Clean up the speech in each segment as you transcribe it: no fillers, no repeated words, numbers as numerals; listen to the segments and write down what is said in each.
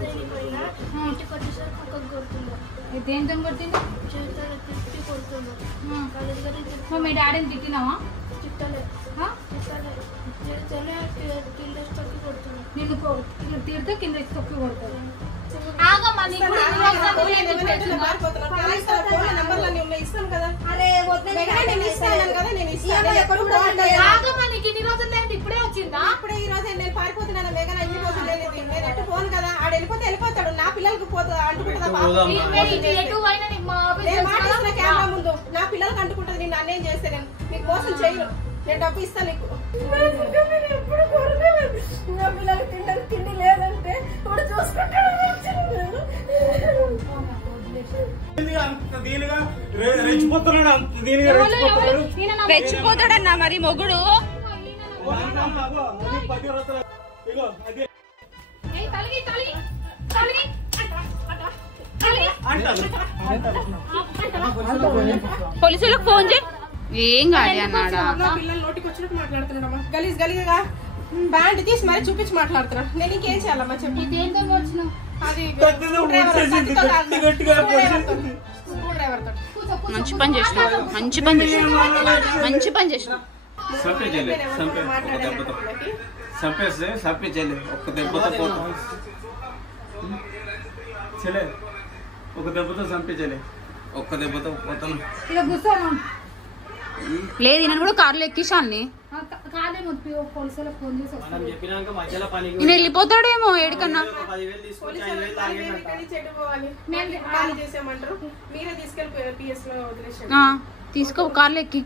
పోయినా ఇంటికి వచ్చేసరికి కుక్కకు కొడుతుండు. దేంతో కొడుతుండు? చేతులు తిప్పి కొడుతుండు. మీ డాడీని తిట్టినావా? తిట్టలే కింద తొక్కి కొడుతుంది. నిన్ను తిడితే కింద తొక్కి కొడతాడు. ఇప్పుడే వచ్చిందా? ఇప్పుడే ఈ రోజు నేను పారిపోతున్నాను. మేఘన ఇన్ని రోజులు లేదు. నేను ఎట్టు పోను కదా. ఆడ వెళ్ళిపోతే వెళ్ళిపోతాడు. నా పిల్లలకి అంటుకుంటుందా? కెమెరా ముందు నా పిల్లలకి అంటుకుంటుంది. నేను అన్నేం చేస్తే నేను నీకు మోసం చేయను. నేను డబ్బు ఇస్తాను నీకు. ఎప్పుడు కొరకలేదు. నా పిల్లలకి తిండి లేదంటే ఇప్పుడు చూసుకుంటాడు. రెచ్చిపోతాడన్నా మరి మొగుడు. పోలీసులకు ఫోన్ చేయి. ఏం కాదు అన్నాడా? పిల్లలు నోటికి వచ్చినట్టు మాట్లాడుతున్నాడమ్మా. గలీజ్ గలీజ్గా బ్యాండ్ తీసి మరి చూపించి మాట్లాడుతున్నాడు. నేను ఇంకేం చేయాలమ్మా చెప్పి. దేంతో వచ్చినావు? మంచి పని చేసినావు. మంచి పని చేసినావు. మంచి పని చేసినావు. చంపేస్తే చంపించలే. ఒక్క దెబ్బతో పోతాం. చెలే ఒక దెబ్బతో చంపించలే. ఒక్క దెబ్బతో పోతాను. లేదు నేను కూడా కార్లో ఎక్కించాలని. నేను వెళ్ళిపోతాడేమో ఏడికన్నా. తీసుకో కార్లో ఎక్కి.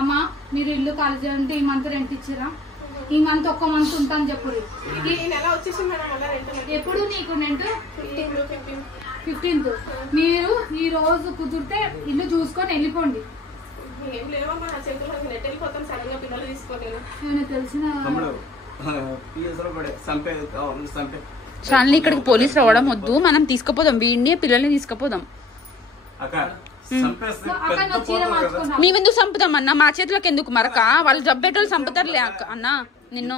అమ్మా మీరు ఇల్లు ఖాళీ చేయాలంటే ఈ మంత్ రెంట్ ఇచ్చారా? ఈ మంత్ ఒక్క మంత్ ఉంటాను చెప్పు. ఎప్పుడు నీకు రెంట్? 15th. మీరు ఈ రోజు కుదిరితే ఇల్లు చూసుకొని వెళ్ళిపోండి. తెలిసిన షాలిని ఇక్కడికి పోలీసు రావడం వద్దు. మనం తీసుకుపోదాం వీడిని పిల్లల్ని తీసుకుపోదాం. మేమెందుకు చంపుతాం అన్న? మా చేతిలోకి ఎందుకు మరక? వాళ్ళు జబ్బేటోళ్ళు చంపుతారులే అన్న నిన్ను.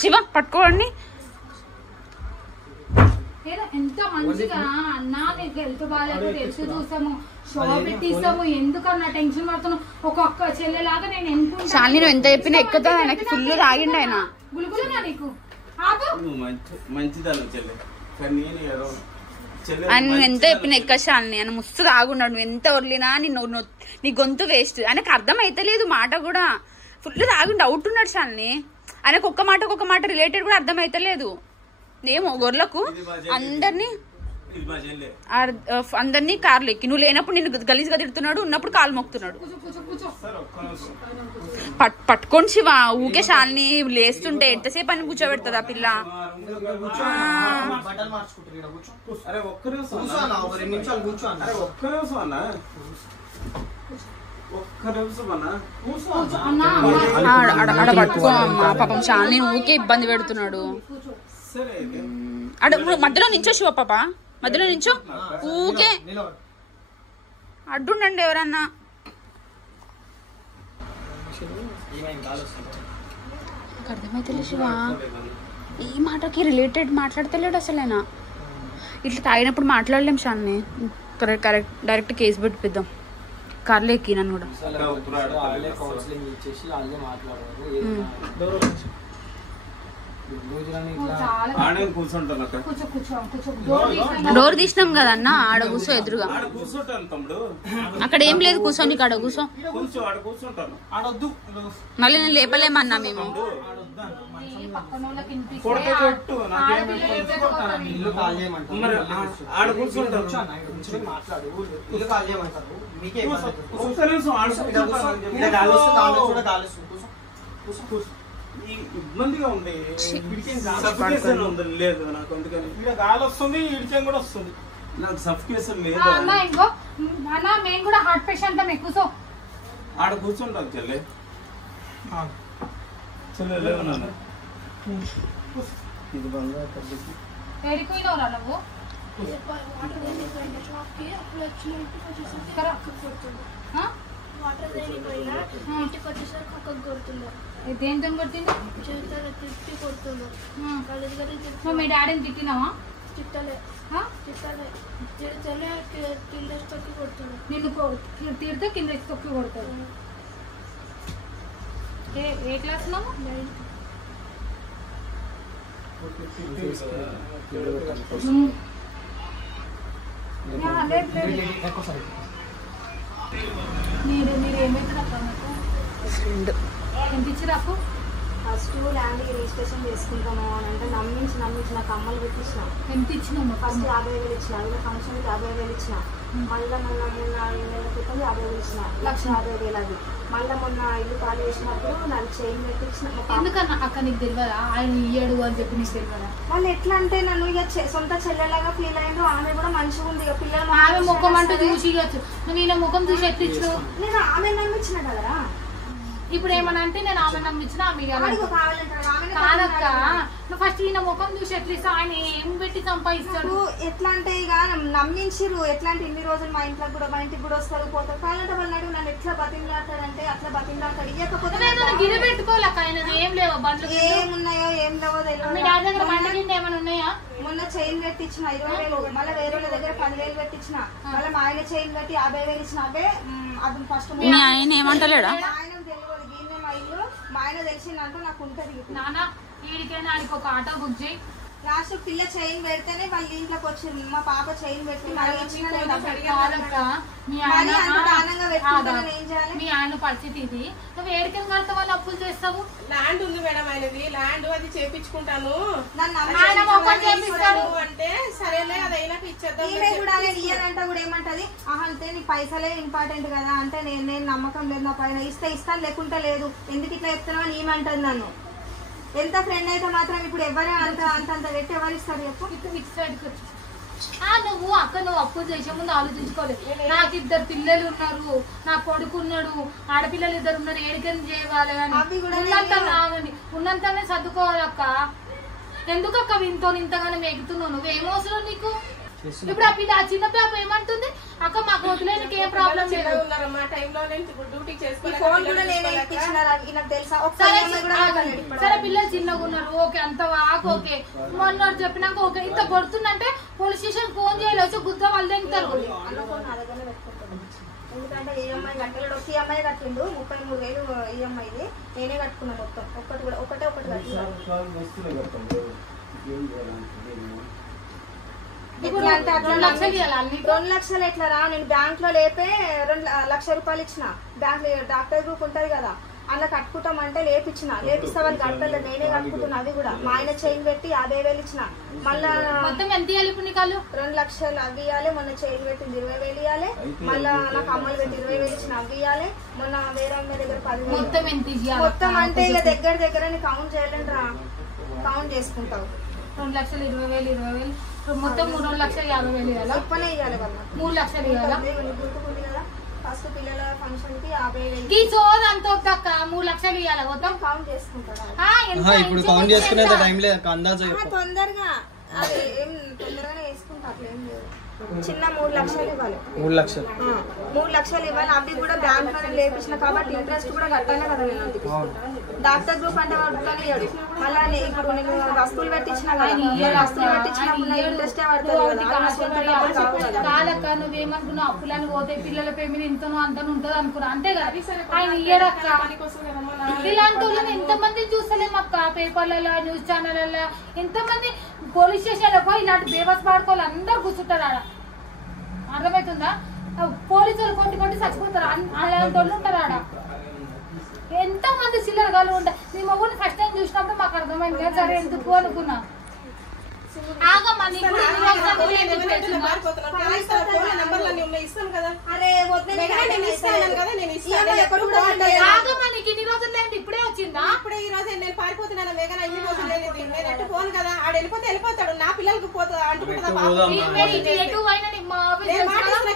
శివ పట్టుకోండి. ఎంత మంచిగా అన్నా నీకు హెల్త్ బాగాలేదు హెల్త్ చూసాము షాప్ తీసాము ఎందుకన్నా టెన్షన్ పడుతున్నావు? ఒక్కొక్క చెల్లెలాగా నేను ఎన్నుకుంటా. షాలిని నువ్వు ఎంత చెప్పినా ఎక్కుతా. ఆయనకి ఫుల్ తాగిండు ఆయన. గులుగులుగా నీకు ఆయన నువ్వు ఎంత చెప్పినా ఎక్క షాలిని. ఆయన ముస్తు తాగున్నాడు. నువ్వు ఎంత వదిలినా నీ గొంతు వేస్ట్. ఆయనకు అర్థం అయితలేదు మాట కూడా. ఫుల్ తాగుండు డౌట్ ఉన్నాడు షాలిని. ఆయనకు ఒక్క మాట రిలేటెడ్ కూడా అర్థం అయితలేదు. ఏమో గొర్రెలకు అందరినీ కార్లు ఎక్కి నువ్వు లేనప్పుడు నిన్ను గలీజ్గా తిడుతున్నాడు. ఉన్నప్పుడు కాలు మొక్కుతున్నాడు. పట్టుకోండి శివ. ఊకే షాలిని లేస్తుంటే ఎంతసేపు అని కూర్చోబెడుతుంది ఆ పిల్ల. అడ పట్టుకో అమ్మా. పాపం షాలిని ఊకే ఇబ్బంది పెడుతున్నాడు. మధ్యలో నించో శివ పాప. మధ్యలో నించో. ఊకే అడ్డుండండి ఎవరన్నా. నాకు అర్థమైతలేదు శివ. ఈ మాటకి రిలేటెడ్ మాట్లాడతలేడు అసలేనా. ఇట్లా తాగినప్పుడు మాట్లాడలేం షాలిని. కరెక్ట్ డైరెక్ట్ కేసు పెట్టిద్దాం. కార్లో ఎక్కి నన్ను కూడా. డోర్ తీసినాం కదన్నా. ఆడ కూర్చో ఎదురుగా. అక్కడ ఏం లేదు కూర్చోని. ఆడ కూర్చో. మళ్ళీ నేను లేపలేమన్నా మేము. ఇబ్బందిగా ఉంది. లేదు నాకు. అందుకని గాలి వస్తుంది ఇడిచం కూడా వస్తుంది. నాకు సఫికేషన్ లేదు. మేము కూడా హార్ట్ పేషెంట్ ఎక్కువ ఆడ కూర్చుంటాం చెల్లె. చెల్లె లేవు నాన్న. ఇది బంగారు నువ్వు షాప్కి అప్పుడు వచ్చి ఇంటికి వచ్చేసరికి కరా. అక్కకు కొడుతుంది. ఆ? వాటర్ దేనిపోయినా ఇంటికి వచ్చేసరికి అక్కకు కొడుతుంది. దేంతో కొట్టింది? చేతులు తిప్పి కొడుతుంది. కాలేజ్ గారి నువ్వు మీ డాడీని తిట్టినావా? తిట్టలే ఆ? తిట్టలే తిడితేనే కింద తొక్కి కొడుతుంది. నిన్ను తిడితే కింద తొక్కి కొడతాడు. ఏ క్లాస్ లో? మీరు ఏమైతుంది అక్క? ఎంత ఇచ్చారు అప్పు? ఫస్ట్ ల్యాండ్ రిజిస్ట్రేషన్ చేసుకుంటాము అని అంటే నమ్మించి నాకు అమ్మలు పెట్టించిన. ఎంత ఇచ్చినాము? ఫస్ట్ 50,000 ఇచ్చిన. అదే ఫంక్షన్కి 50,000 ఇచ్చిన. మళ్ళీ మొన్న 3-4 నెలల క్రితం 50,000 ఇచ్చిన. 1,50,000 అది. మళ్ళీ మొన్న ఇల్లు ఖాళీ చేసినప్పుడు నాకు చైన్ పెట్టించిన. ఎందుకన్నా అక్క నీకు తెలియదా ఆయన ఇయ్యాడు అని చెప్పి నీకు తెలియదా? వాళ్ళు ఎట్లా అంటే నన్ను ఇక సొంత చెల్లెలాగా ఫీల్ అయ్యారు. ఆమె కూడా మంచిగా ఉంది. ఇక పిల్లలు ఆమె ముఖం అంటే చూసి ఇవ్వచ్చు. నువ్వు ఈయన ముఖం చూసి ఎట్లా ఇచ్చు? నేను ఆమె నమ్మించిన కదరా. ఇప్పుడు ఏమన్నా అంటే నేను ఆమె నమ్మించిన ఆమె అడుగు కావాలంటారు. ఆమెనే కాదక్క, నువ్వు ఫస్ట్ ఈయన ముఖం చూసి ఎట్లా ఇస్తా? ఆయన ఏం పెట్టి సంపాదిస్తాడు? ఇప్పుడు ఎట్లా అంటే ఇక నమ్మించిరు. ఎట్లా అంటే ఇన్ని రోజులు మా ఇంటికి కూడా వస్తారు పోతారు. కావాలంటే వాళ్ళు అడుగు నన్ను ఎట్లా బతిమలాడతాడంటే అట్లా బతిమలాడతాడు. ఇవ్వకపోతే గిరి పెట్టుకోలేక ఆయన ఏం లేవా బండ్లు? ఏమున్నాయో ఏం లేవో మీ తెలియదు. డాడీ దగ్గర బండ్ల కింద ఏమైనా ఉన్నాయా? మొన్న చైన్ పెట్టించిన 20,000. మళ్ళీ వేరే వాళ్ళ దగ్గర 10,000 పెట్టించిన. మళ్ళీ మా ఆయన చైన్ పెట్టి 50,000 ఇచ్చిన. అవే అది ఫస్ట్ మీ ఆయన ఏమంటలేడా? మా ఆయన తెలియదు. దీన్నే మా ఇల్లు మా ఆయన తెలిసిందంటూ నాకు ఉంటుంది. నాన్న వీడికైనా ఆయనకి ఒక ఆటో బుక్ చేయి. లాస్ట్ పిల్ల చైన్ పెడితేనే వాళ్ళ ఇంట్లోకి వచ్చింది. మా పాప చైన్ పెట్టి మరీ ఇచ్చిన. కాదక్క, మీ మరీ ఆయన అంత దానంగా పెట్టుకుంటానని ఏం చేయాలి? మీ ఆయన పరిస్థితి ఇది. నువ్వు ఏడికని కడతావు వాళ్ళు అప్పులు చేస్తావు? ల్యాండ్ ఉంది మేడం ఆయనది. ల్యాండ్ అది చేపించుకుంటాను నన్ను ఆయన మొక్కలు చేపిస్తాడు అంటే సరేలే అది అయినాక ఇచ్చేద్దాం. ఈమె కూడా ఇయ్యాలంటే కూడా ఏమంటది, అంటే నీ పైసలే ఇంపార్టెంట్ కదా అంటే నేను నమ్మకం లేదు నా పైన. ఇస్తాను లేకుంటే లేదు. ఎందుకు ఇట్లా చెప్తున్నావు అని ఈమెంటది నన్ను. ఎంత ఫ్రెండ్ అయితే మాత్రం ఇప్పుడు ఎవరే అంత పెట్టి ఎవరు ఇస్తారు చెప్పు? నువ్వు అక్క నువ్వు అప్పులు చేసే ముందు ఆలోచించుకోలేదు. నాకు 2 పిల్లలు ఉన్నారు, నా కొడుకు ఉన్నాడు, ఆడపిల్లలు 2 ఉన్నారు. ఏడికని చేయాలి అవి కూడా ఉన్నంతనే సర్దుకోవాలి అక్క. ఎందుకు అక్క ఇంతగానో మెగుతున్నావు? నువ్వేమవసరం నీకు? ఇప్పుడు ఆ చిన్న పాప ఏమంటుంది? అక్క మాకు వదిలేనికి ఏం ప్రాబ్లం లేదు. మా టైంలో డ్యూటీ సరే పిల్లలు చిన్నగా ఉన్నారు ఓకే, అంత వాకు ఓకే. మొన్న చెప్పినాక ఓకే. ఇంత కొడుతుందంటే పోలీస్ స్టేషన్ ఫోన్ చేయలేదు. గుద్ద వాళ్ళు తింటారు. ఎందుకంటే ఈఎంఐ కట్టలేడు. ఒక ఈఎంఐ కట్టిండు 33,000 ఈఎంఐది. నేనే కట్టుకున్నా మొత్తం. ఒకటే కట్టుకున్నాను. ఎట్లా అంటే అట్లా 2 లక్షలు ఎట్లా రా? నేను బ్యాంక్ లో లేపే 2 లక్షల రూపాయలు ఇచ్చిన. బ్యాంక్ డాక్టర్ గ్రూప్ ఉంటది కదా, అలా కట్టుకుంటామంటే లేపిస్తా వాళ్ళు కట్టలేదు. నేనే కట్టుకుంటున్నా. అవి కూడా మా ఆయన చైన్ పెట్టి 50,000 ఇచ్చిన. మళ్ళా మొత్తం ఎంత ఇవ్వాలి ఇప్పుడు నీకు? 2 లక్షలు అవి ఇవ్వాలి. మొన్న చైన్ పెట్టింది 20,000 ఇవ్వాలి. మళ్ళా నాకు అమ్మలు పెట్టి 20,000 ఇచ్చిన. అవి ఇవ్వాలి. మొన్న వేరే అమ్మాయి దగ్గర 10,000. మొత్తం ఎంత ఇవ్వాలి? మొత్తం అంటే ఇక దగ్గర కౌంట్ చేయలేను రా. కౌంట్ చేసుకుంటావు. 2,20,000 మొత్తం 3,50,000 ఇవ్వాలి. ఇప్పనే ఇవ్వాలి వాళ్ళు. 3 లక్షలు ఇవ్వాలా? గుర్తుకుంది కదా ఫస్ట్ పిల్లల ఫంక్షన్ కి 50,000 ఈ చోదు అంత వద్దక్క. 3 లక్షలు ఇవ్వాలి మొత్తం. కౌంట్ చేసుకుంటాడా? ఇప్పుడు కౌంట్ చేసుకునేంత టైం లేదు. అందాజ తొందరగా అది ఏం తొందరగానే వేసుకుంటా. అట్లా ఏం లేదు. చిన్న 3 లక్షలు ఇవ్వాలి. 3 లక్షలు 3 లక్షలు ఇవ్వాలి. అవి కూడా బ్యాంక్ లో లేపించిన కాబట్టి ఇంట్రెస్ట్ కూడా కట్టాలి కదా. నేను డాక్టర్ గ్రూప్ అంటే వాడుతాను ఇవ్వడు. మళ్ళీ ఇప్పుడు నేను వస్తువులు పెట్టించిన కదా, వస్తువులు పెట్టించినప్పుడు ఇంట్రెస్ట్ కాదక్క. నువ్వేమనుకున్నావు? అప్పులని పోతే పిల్లల పేమెంట్ ఇంతనో అంతను ఉంటది అనుకున్నా. అంతే కదా ఆయన ఇయ్యడక్క. ఇలాంటి వాళ్ళని ఎంతమంది చూస్తలేము అక్క. పేపర్లలో న్యూస్ ఛానళ్ళలో ఎంతమంది పోలీస్ స్టేషన్ లో పోయి ఇలాంటి బేబస్ పాడుకోవాలి. అందరు కూర్చుంటారు ఆడ. అర్థమవుతుందా? పోలీసులు కొట్టి చచ్చిపోతారు. అలాంటి వాళ్ళు ఉంటారు ఆడ. ఎంతో మంది చిల్లరగాలు ఉంటారు. మీ మొగ్గుని ఫస్ట్ టైం చూసినప్పుడు మాకు అర్థమైంది కదా. సరే ఎందుకు అనుకున్నా. ఆగమ్మా నీకు ఇన్ని రోజులు లేదు ఇప్పుడే వచ్చిందా? ఇప్పుడే ఈ రోజు నేను పారిపోతున్నాను. మేఘన ఇన్ని రోజులు లేదు. నేను ఎటు పోను కదా. ఆడ వెళ్ళిపోతాడు. నా పిల్లలకి అంటుకుంటుందా?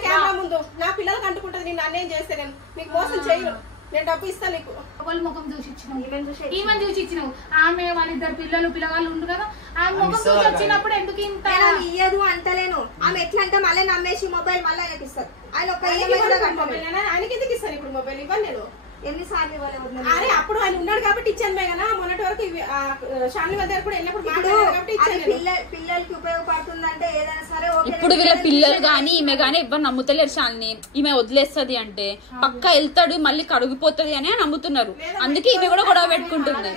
కెమెరా ముందు నా పిల్లలకి అంటుకుంటుంది. నేను అన్నేం చేస్తే నేను మీకు మోసం చేయను. నేను డబ్బు ఇస్తాను నీకు. వాళ్ళ ముఖం చూసి ఇచ్చినావు, ఈమెను చూసి ఇచ్చినావు. ఆమె వాళ్ళిద్దరు పిల్లగాళ్ళు ఉండు కదా, ఆమె ముఖం చూసి వచ్చినప్పుడు ఎందుకు ఇంత ఇయ్యదు అంటలేను. ఆమె ఎట్లా అంటే మళ్ళీ నమ్మేసి మొబైల్ మళ్ళీ ఆయనకి ఇస్తారు. ఆయన ఒక ఆయనకి ఎందుకు ఇస్తాను ఇప్పుడు మొబైల్? ఇవ్వను నేను. ఎన్నిసార్లు ఇవ్వలేదు? అరే అప్పుడు ఆయన ఉన్నాడు కాబట్టి ఇచ్చాను మేఘన. మొన్నటి వరకు షాన్వి వాళ్ళ దగ్గర కూడా వెళ్ళినప్పుడు కాబట్టి పిల్లలకి ఉపయోగపడుతుందంటే ఏదైనా సరే. ఇప్పుడు వీళ్ళ పిల్లలు గానీ ఈమె గానీ ఎవరు నమ్ముతలేరు శాలిని. ఈమె వదిలేస్తుంది అంటే పక్క వెళ్తాడు మళ్ళీ కడుగుపోతుంది అని నమ్ముతున్నారు. అందుకే ఈమె కూడా గొడవ పెట్టుకుంటుంది.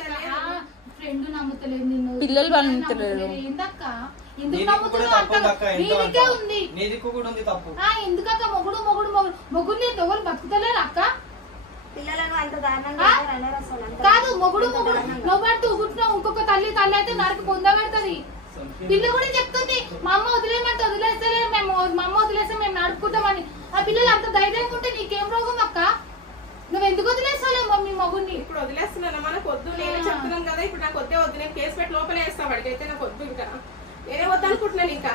ఫ్రెండ్ నమ్ముతలేదు నిన్ను, పిల్లలు వాళ్ళు నమ్ముతలేరు. ఏందక్క ఎందుకు నమ్ముతున్నావు? నీదికే ఉంది, ఎందుకక్క మొగుడు మొగుడు మొగుడు మొగుడు లేదు ఎవరు బతుకుతలేరు అక్క. పిల్లలను అంత దారుణంగా కాదు, మొగుడు మొగుడు నువ్వు ఊగుతున్నావు. ఇంకొక తల్లి అయితే నరకు పొందబడుతుంది. పిల్ల కూడా చెప్తుంది మా అమ్మ వదిలేమంటే వదిలేస్తలే, మేము మా అమ్మ వదిలేస్తే మేము నడుపుకుంటామని. ఆ పిల్లలు అంత ధైర్యంగా ఉంటే నీకేం రోగం అక్క? నువ్వు ఎందుకు వదిలేస్తావు మీ మగుడిని? ఇప్పుడు వదిలేస్తున్నాను మనకు వద్దు. నేనే చెప్తున్నాను కదా ఇప్పుడు నాకు వద్దే వద్దు. నేను కేసు పెట్టి లోపలే వేస్తా వాడికి. అయితే నాకు వద్దు, ఇంకా నేనే వద్దు అనుకుంటున్నాను. ఇంకా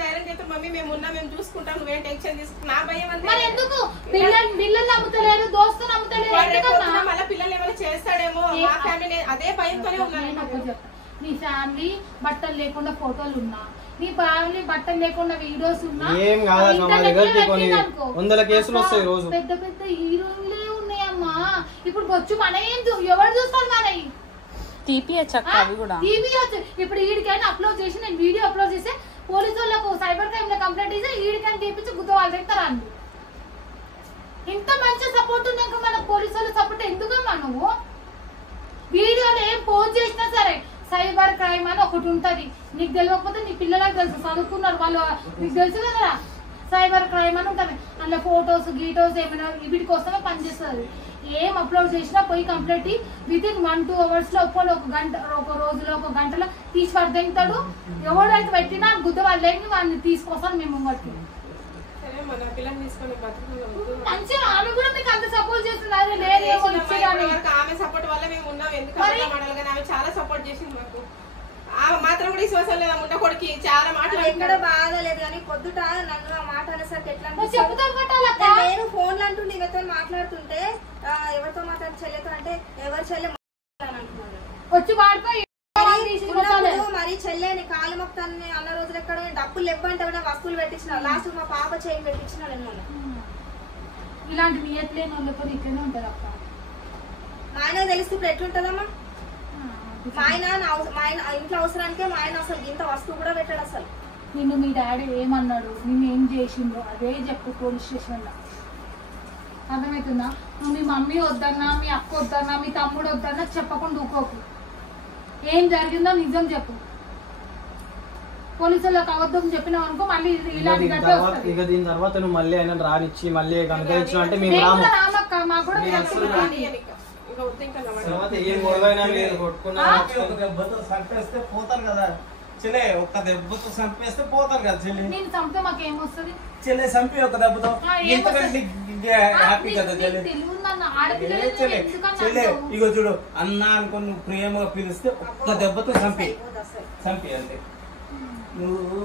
ధైర్యం చేస్తే మమ్మీ మేము ఉన్నా, మేము చూసుకుంటాం, నువ్వేం టెన్షన్ తీసుకుంటా. నా భయం అంతే. ఎందుకు పిల్లలు నమ్ముతలేరు, దోస్తు నమ్ముతలేరు? మళ్ళీ పిల్లలు ఏమైనా చేస్తాడేమో మా ఫ్యామిలీ అదే భయంతోనే ఉన్నాను. నీ ఫ్యామిలీ బట్టలు లేకుండా ఫోటోలు ఉన్నా, నీ ఫ్యామిలీ బట్టలు లేకుండా వీడియోస్ ఉన్నా, పెద్ద పెద్ద హీరోయిన్లే ఉన్నాయమ్మా. ఇప్పుడు వచ్చి మన ఏం ఎవరు చూస్తారు? మన ఇప్పుడు వీడికైనా అప్లోడ్ చేసి నేను వీడియో అప్లోడ్ చేస్తే పోలీసు వాళ్ళకు సైబర్ క్రైమ్ లో కంప్లైంట్ ఇస్తే వీడికైనా తీపించి గుద్ద వాళ్ళు తెస్తారా? ఇంత మంచి సపోర్ట్ ఉన్నాక మనకు పోలీసు వాళ్ళ సపోర్ట్ ఎందుకమ్మా? నువ్వు వీడియోలో ఏం పోస్ట్ చేసినా సరే సైబర్ క్రైమ్ అని ఒకటి ఉంటది. నీకు తెలియకపోతే నీ పిల్లలకు తెలుసు, చదువుకున్నారు వాళ్ళు, నీకు తెలుసు కదా. సైబర్ క్రైమ్ అని ఉంటది. అందులో ఫోటోస్ గీటోస్ ఏమైనా వీటి కోసమే పనిచేస్తుంది. ఏం అప్లోడ్ చేసినా పోయి కంప్లీట్ వితిన్ 1-2 hours లో ఒక గంట, ఒక రోజులో, ఒక గంటలో తీసి పడతాడు. ఎవడైతే పెట్టినా గుద్ద వాళ్ళని వాడిని తీసుకొస్తాను మేము బట్టి. మంచిగా ఆమె కూడా మీకు అంత సపోర్ట్ చేస్తున్నారు. ఆమె సపోర్ట్ వల్ల మేము ఉన్నాం. ఎందుకంటే ఆమె చాలా సపోర్ట్ చేసింది మాకు. ఆమె మాత్రం కూడా విశ్వాసం లేదు. ముంట కొడుకు చాలా మాట్లాడు బాధ లేదు కానీ పొద్దుట నన్ను ఆ మాట అనేసరికి ఎట్లా నేను ఫోన్ లో అంటుండే ఇవతో మాట్లాడుతుంటే ఎవరితో మాట్లాడి చెల్లెతో అంటే ఎవరు చెల్లె వచ్చి వాడిపోయి మరి చెల్లెని కాలు మొక్తాన్ని అన్న రోజులు ఎక్కడ డబ్బులు ఇవ్వంటే వస్తువులు పెట్టించిన. లాస్ట్ మా పాప చైన్ పెట్టించిన నేను. ఇలాంటి నియట్లేని వాళ్ళతో ఇట్లనే ఉంటది అక్క. మా ఆయన తెలిస్తే ఇప్పుడు ఎట్లుంటదమ్మా? మా ఆయన ఇంట్లో అవసరానికే మా ఆయన అసలు ఇంత వస్తువు కూడా పెట్టాడు. అసలు నిన్ను మీ డాడీ ఏమన్నాడు, నిన్ను ఏం చేసిందో అదే చెప్పు పోలీస్ స్టేషన్ లో. అర్థమవుతుందా? నువ్వు మీ మమ్మీ వద్దన్నా, మీ అక్క వద్దన్నా, మీ తమ్ముడు వద్దన్నా చెప్పకుండా ఊకోకు. ఏం జరిగిందో నిజం చెప్పు. పోలీసులకు అబద్ధం చెప్పినావు అనుకో మళ్ళీ ఇలాంటి ఇక దీని తర్వాత నువ్వు మళ్ళీ ఆయన రానిచ్చి మళ్ళీ కనుక అంటే మేము రామక్క మాకు కూడా చంపేస్తే పోతారు కదా చెల్లె. ఒక్క దెబ్బతో చంపేస్తే పోతారు కదా చెల్లె. నేను చంపితే మాకేమొస్తుంది చెల్లె? చంపి ఒక దెబ్బతో హ్యాపీ కదా చెల్లె. చెల్లె ఇగో చూడు, అన్న అనుకుని నువ్వు ప్రేమగా పిలిస్తే ఒక్క దెబ్బతో చంపి అంటే నువ్వు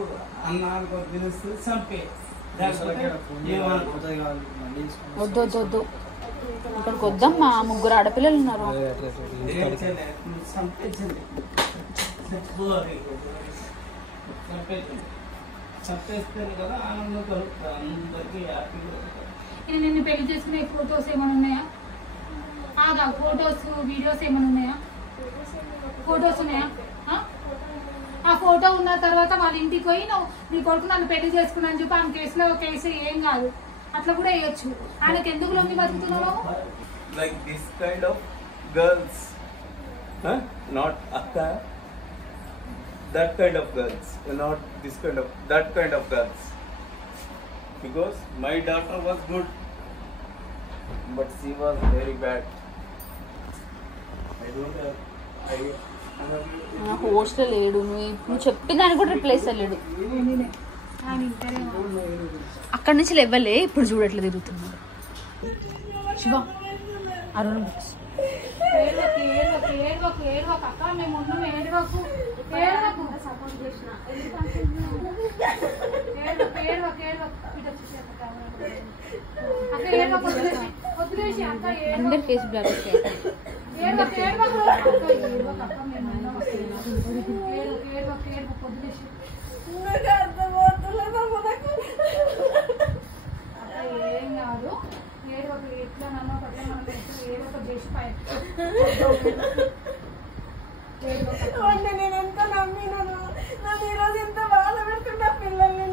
అన్న అనుకుని పిలిస్తే చంపి. వద్దు ఇక్కడికి వద్దమ్మా, ముగ్గురు ఆడపిల్లలు ఉన్నారు. నిన్ను పెళ్లి చేసుకునే ఫోటోస్ ఏమైనా ఉన్నాయా? ఫోటోస్ వీడియోస్ ఏమైనా ఉన్నాయా? ఫోటోస్ ఉన్నాయా? ఆ ఫోటో ఉన్న తర్వాత వాళ్ళ ఇంటికి పోయి నువ్వు నీ కొడుకు నన్ను పెళ్లి చేసుకున్నా అని చెప్పి ఆమె కేసులో కేసు ఏం కాదు, అట్లా కూడా వేయొచ్చు. ఆయనకు ఎందుకు లొంగి బతుకుతున్నావు? Like this kind of girls, not akka, that kind of girls, not this kind of, that kind of girls. Because my daughter was good, but she was very bad. I don't have. నాకు హోస్ట్లో లేడు, నువ్వు చెప్పిన కూడా replace అయ్యాడు. అక్కడి నుంచి లేవలే, ఇప్పుడు చూడట్లేదు తిరుగుతున్నాడు. శివ అరుణ్ బుక్స్ ఏడవకు అక్క, మేము ఉన్నాం. ఏడవకు చేసిన అందరు ఫేస్ బ్లర్ నాకు అర్థమవుతలేదు మనకు ఏం కాదు ఏదో ఒక ఎట్లా నన్ను ఒకటే మనం ఏదో ఒక చేసి అంటే నేను ఎంత నమ్మినాను నన్ను ఈరోజు ఎంత బాధ పెడుతున్నా పిల్లల్ని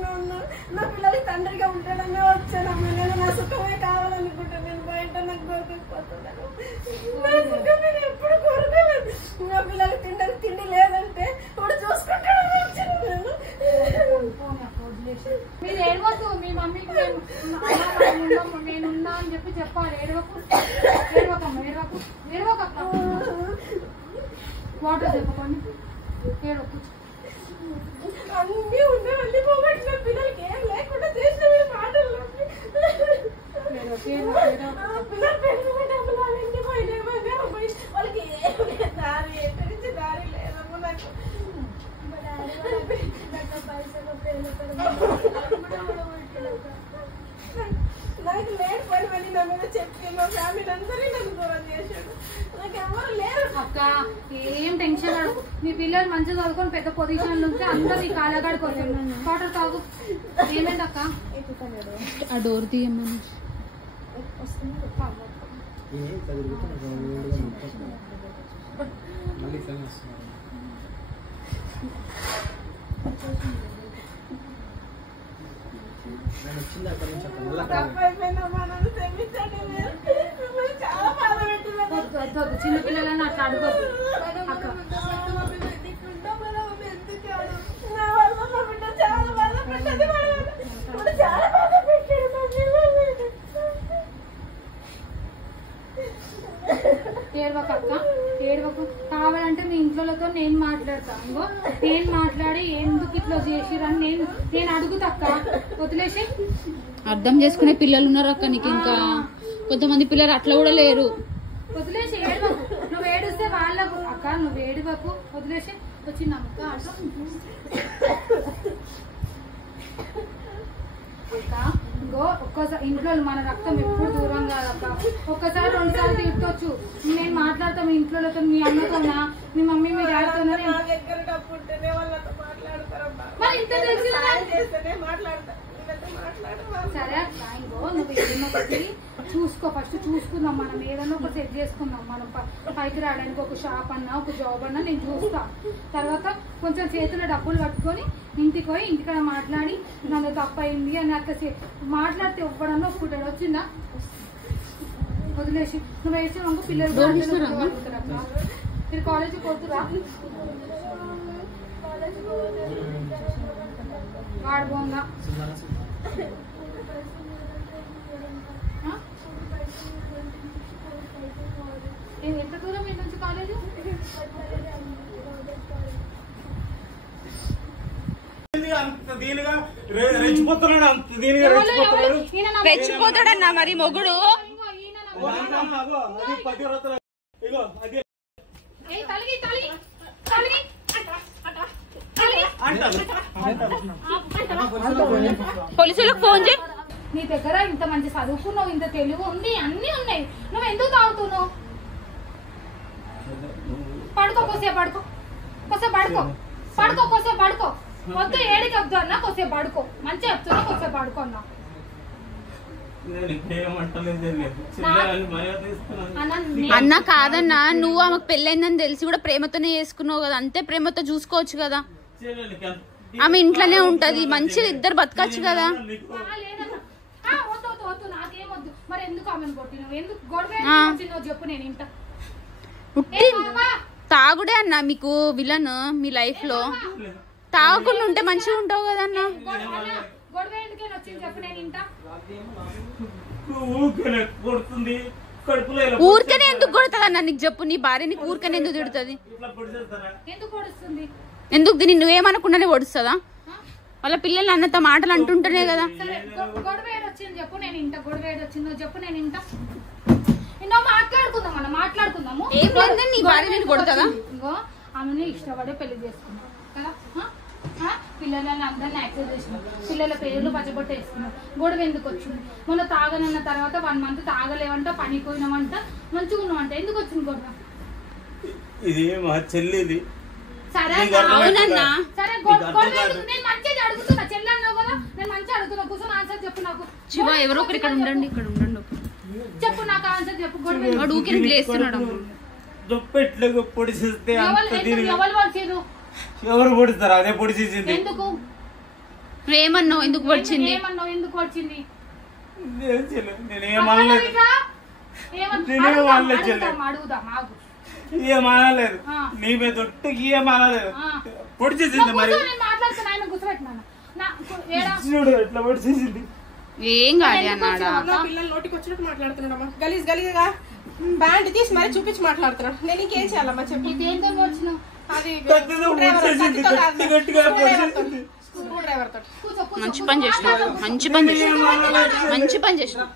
నా పిల్లలకి తండ్రిగా ఉంటాడనే వచ్చానమ్మా నేను నా సుఖమే కావాలనుకుంటా నేను బయట నాకు దొరకకపోతున్నాను నా సుఖం నేను ఎప్పుడు కోరుకోలేదు నా పిల్లలకి తిండానికి తిండి లేదంటే ఇప్పుడు చూసుకుంటాడని వచ్చాను నేను మీరు ఏడవద్దు మీ మమ్మీకి నేనున్నా అని చెప్పి చెప్పాలి ఏడవకక్క వాటర్ చెప్పకండి ఏడవకు అన్నీ ఉన్నవన్నీ పోగొట్టిన పిల్లలకి ఏం లేకుండా చేసిన మాటలు పిల్లలు పెట్టుకుంటే అమ్మాయి వాళ్ళకి ఏం దారి ఎక్కడి నుంచి దారి లేదమ్మా నాకు నాకు లేని పని వెళ్ళి నా మీద చెప్పి మా ఫ్యామిలీ అందరినీ నన్ను దూరం చేశాడు నాకు ఎవరు లేరు అక్క ఏం టెన్షన్ పడకు మీ పిల్లలు మంచిగా చదువుకొని పెద్ద పొజిషన్ నుంచి అందరు ఈ కాలగాడికి వచ్చారు వాటర్ తాగు ఏమైంది అక్క ఆ డోర్ తీయమని మళ్ళీ ఫోన్ వస్తున్నారు నేను వచ్చింది అక్కడ నుంచి అక్కడ మళ్ళీ తప్పైపోయిందమ్మా నన్ను క్షమించండి మిమ్మల్ని చాలా బాధ పెట్టిన చిన్న పిల్లలని అట్లా అడగొద్దు అక్క నా వల్ల మా బిడ్డ చాలా బాధ పెట్టింది వాడు చాలా బాధ పెట్టాడు ఏడవకు అక్క ఏడవకు కావాలంటే మీ ఇంట్లోతో నేను మాట్లాడతాను ఇంకో నేను మాట్లాడి ఎందుకు ఇట్లా చేసిరని నేను అడుగుతా అక్క వదిలేసి అర్థం చేసుకునే పిల్లలు ఉన్నారు అక్క నీకు ఇంకా కొంతమంది పిల్లలు అట్లా కూడా లేరు వదిలేసి ఏడవకు నువ్వు ఏడుస్తే వాళ్ళకు అక్క నువ్వు ఏడవకు వదిలేసి వచ్చిందమ్మ అట్లా అక్క ఇంకో ఒక్కసారి ఇంట్లో మన రక్తం ఎప్పుడు దూరం కాదక్క ఒక్కసారి 2 సార్లు తిట్టొచ్చు నేను మాట్లాడతాను మీ ఇంట్లోతో మీ అమ్మతోనా మీ మమ్మీ మీ డాడీతోనా నా దగ్గర డబ్బు ఉంటేనే వాళ్ళతో మాట్లాడతారమ్మా మరి ఇంత తెలిసి చేస్తేనే మాట్లాడతారు సరే అక్క ఇంకో నువ్వు ఏదైనా ఒకటి చూసుకో ఫస్ట్ చూసుకుందాం మనం ఏదైనా ఒక సెట్ చేసుకుందాం మనం పైకి రావడానికి ఒక షాప్ అన్నా ఒక జాబ్ అన్నా నేను చూస్తా తర్వాత కొంచెం చేతిలో డబ్బులు పట్టుకొని ఇంటికి పోయి ఇంటికాడ మాట్లాడి నన్ను తప్పయింది అని అట్లా మాట్లాడితే ఒక్కడన్నా ఒప్పుకుంటాడు వచ్చిందా వదిలేసి నువ్వు వేసి ఇంకో పిల్లలు మీరు కాలేజీకి పోతురా వాడిపోంగా ఎంత దూరం మీ నుంచి కాలేజీ అంత దీనిగా రెచ్చిపోతున్నాడు అంత దీనిగా రెచ్చిపోతున్నాడు రెచ్చిపోతాడన్నా మరి మొగుడు అది 10 రూపాయలు ఇగో అది పోలీసులకు ఫోన్ చేయి నీ దగ్గర ఇంత మంచి చదువుకున్నావు ఇంత తెలుగు ఉంది అన్ని ఉన్నాయి నువ్వు ఎందుకు తాగుతున్నావు పడుకో కొద్దిసేపు పడుకో కొద్దిసేపు పడుకో వద్దు ఏడికి వద్దు అన్నా కొద్దిసేపు పడుకో మంచిగా చెప్తున్నా కొద్దిసేపు పడుకో అన్నా అన్న కాదన్నా నువ్వు ఆమెకు పెళ్ళైందని తెలిసి కూడా ప్రేమతోనే చేసుకున్నావు కదా అంతే ప్రేమతో చూసుకోవచ్చు కదా ఆమె ఇంట్లోనే ఉంటది మంచిగా ఇద్దరు బతకచ్చు కదా వద్దు నాకేమొద్దు మరి ఎందుకు ఆమెను కొట్టినావు ఎందుకు గొడవ చెప్పు నేను ఇంట తాగుడే అన్న మీకు విలన్ మీ లైఫ్ లో తాగకుండా ఉంటే మంచిగా ఉంటావు కదా అన్న గొడవ ఎందుకని వచ్చింది చెప్పు నేను ఇంట ఊరికనే ఎందుకు కొడుతుంది అన్న నీకు చెప్పు నీ భార్య నీకు ఊరికనే ఎందుకు తిడుతుంది ఎందుకు కొడుస్తుంది ఎందుకు దీన్ని నువ్వేమనుకున్నానే పొడుస్తుందా వాళ్ళ పిల్లల్ని అన్నతో మాటలు అంటుంటేనే కదా గొడవ ఏడొచ్చింది చెప్పు నేను ఇంట గొడవ ఏడొచ్చిందో చెప్పు నేను ఇంట ఎన్నో మాట్లాడుకుందాం మనం మాట్లాడుకుందాము ఏం లేదని నీ భార్య నేను కొడుతుందా ఇంకో ఆమెను ఇష్టపడే పెళ్లి చేసుకుంటాం కదా పిల్లలని అందరిని యాక్సెస్ చేసినాం, పిల్లల పేర్లు పచ్చబొట్టు వేసుకున్నాం. గొడవ ఎందుకు వచ్చింది? మొన్న తాగనన్న తర్వాత 1 month తాగలేవంట, పనికి పోయినామంట, మంచిగా ఉన్నామంట, ఎందుకు వచ్చింది గొడవ? ఇది మా చెల్లిది. సరే అవునన్నా సరే గొడవ ఎందుకు? నేను మంచిగా అడుగుతున్నా, చెల్లి అన్నావు కదా, నేను మంచిగా అడుగుతున్నా, కూర్చొని ఆన్సర్ చెప్పు నాకు. శివ ఎవరో ఒకరు ఇక్కడ ఉండండి, ఇక్కడ ఉండండి. చెప్పు నాకు ఆన్సర్ చెప్పు. గొడవ వాడు ఊరికి లేస్తున్నాడు. ఎట్లా పొడిచేస్తే ఎవరు పడిచారు? ఎవరు పొడుస్తారు? అదే పొడిచేసింది. ఎందుకు ఏమన్నావు? ఎందుకు వచ్చింది? ఏమన్నావు? ఎందుకు వచ్చింది? నేనేమనలేదు. అడుగుదాం ఆగు. ఏమనలేదు, నీ మీద ఒట్టు ఏమనలేదు. పొడిచేసింది. మరి మాట్లాడుతున్నా, ఆయన గుర్తుపెట్టినాను. చూడు ఎట్లా పొడిచేసింది. ఏం కాదు అన్నాడా? పిల్లలు నోటికి వచ్చినట్టు మాట్లాడుతున్నాడమ్మా, గలీజ్ గలీజ్గా బ్యాండ్ తీసి మరి చూపించి మాట్లాడుతున్నాడు. నేను ఇంకేం చేయాలమ్మా చెప్పి? దేంతో వచ్చినావు? అది స్క్రూ డ్రైవర్ తోటి. మంచి పని చేసినావు, మంచి పని చేసినావు, మంచి పని చేసినావు.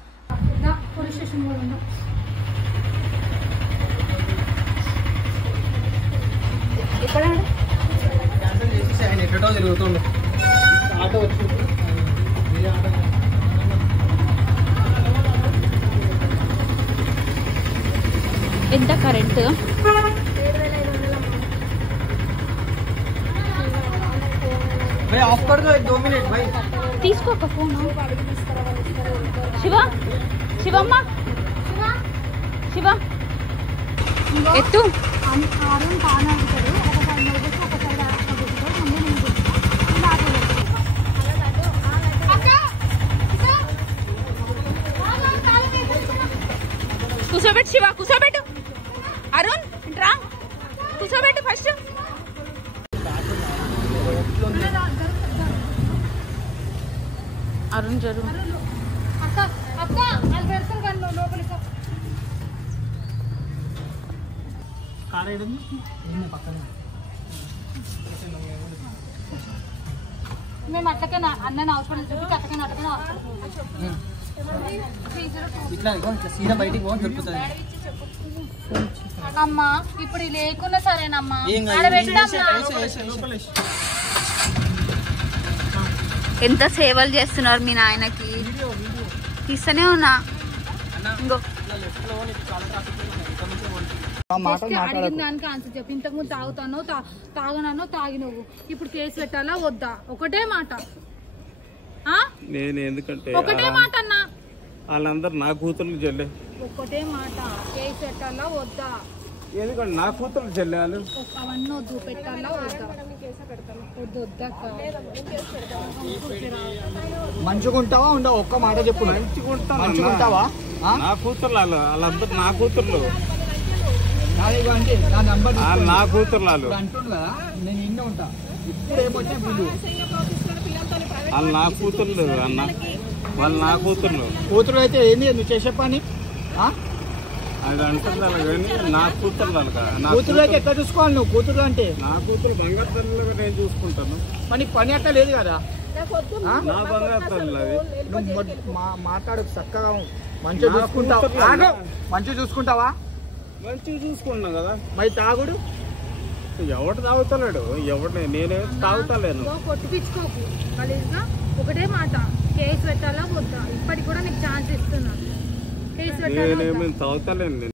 పోలీస్ స్టేషన్ కూడా ఉన్నావు. ఇక్కడ ఆయన ఎక్కడో తిరుగుతుండు. ఆటో వచ్చింది. ఎంత కరెంట్? भाई ऑफ कर दो 2 मिनट भाई. తీసుకో ఒక ఫోన్. శివ శివమ్మ శివ ఎత్తు. ఆరు తాను అడుగుతాడు, ఒక సైడ్ నవ్వుతాడు, ఒక సైడ్ అడుగుతాడు, ముందు నేను కూర్చోబెట్టు శివ, కూర్చోబెట్టు. అరుణ్ రా, కూర్చోబెట్టు ఫస్ట్. అరుణ్ జరు. అక్క అక్క వాళ్ళు పెడతారు కానీ లోపలికి कार పక్కన. మేము అట్లకే అన్నని హాస్పిటల్ చూపించి అట్లకే ఇట్లా ఇట్లా సీదా బయటికి పోని దొరుకుతుంది. అమ్మా ఇప్పుడు లేకున్నా సరేనమ్మా. ఎంత సేవలు చేస్తున్నారు మీ నాయనకి. తీస్తూనే ఉన్నా. ఇంకో అడిగిన దానికి ఆన్సర్ చెప్పు. ఇంతకుముందు తాగుతానో తాగనో తాగినవు, ఇప్పుడు కేసు పెట్టాలా వద్దా? ఒకటే మాట. నేను ఎందుకంటే ఒకటే మాట అన్నా. వాళ్ళందరూ నా కూతుర్లు చెల్లె. ఒకటే మాట, కేసు పెట్టాలా వద్దా? ఎందుకంటే నా కూతుర్లు చెల్లెలు. అవన్నీ వద్దు, పెట్టాలా వద్దా? వద్దు వద్దాక. మంచుకుంటావా ఉండవు? ఒక్క మాట చెప్పు. మంచుకుంటావా? నా కూతుర్లు వాళ్ళందరూ నా కూతుర్లు. అంటే నా నంబర్ నా కూతుర్లు అంటుండు కదా, నేను ఇన్నే ఉంటా. ఇప్పుడు ఏమొచ్చా బిల్లు వాళ్ళు నా కూతుర్లు అన్న, వాళ్ళు నా కూతుర్లు. కూతురు అయితే ఏంది నువ్వు చేసే పని? అది అంటున్నారు కానీ నా కూతుర్లు కూతురు అయితే ఎక్కడ చూసుకోవాలి నువ్వు? కూతురు అంటే నా కూతురు బంగారు తల్లిగా నేను చూసుకుంటాను. పని అట్లా లేదు కదా. నా బంగారు తల్లి అది. నువ్వు మాట్లాడు చక్కగా. మంచిగా చూసుకుంటావా? మంచిగా చూసుకుంటావా? మంచిగా చూసుకున్నా కదా. మరి తాగుడు ఎవడు తాగుతలేడు? ఎవడు? నేనే తాగుతలేను. కొట్టిపించుకోకు గలీజ్గా. ఒకటే మాట, కేసు పెట్టాలా వద్దా? ఇప్పటికి కూడా నీకు ఛాన్స్ ఇస్తున్నా. కేసు పెట్టాలా వద్దా? నేనేమి తాగుతలేను.